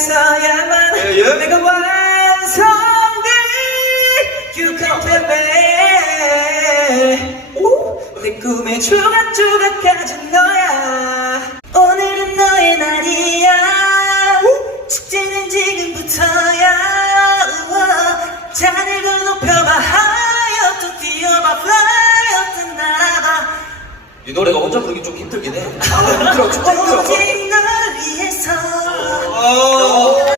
있어야만 내가 완성돼. You come baby. 내 꿈의 조각조각까지 너야. 오늘은 너의 날이야. 축제는 지금부터야. 잔을 더 높여봐 high up 또 뛰어봐 fly up 또 날아봐. 이 노래가 혼자 부르기 좀 힘들긴 해. 힘들어, 진짜 힘들어.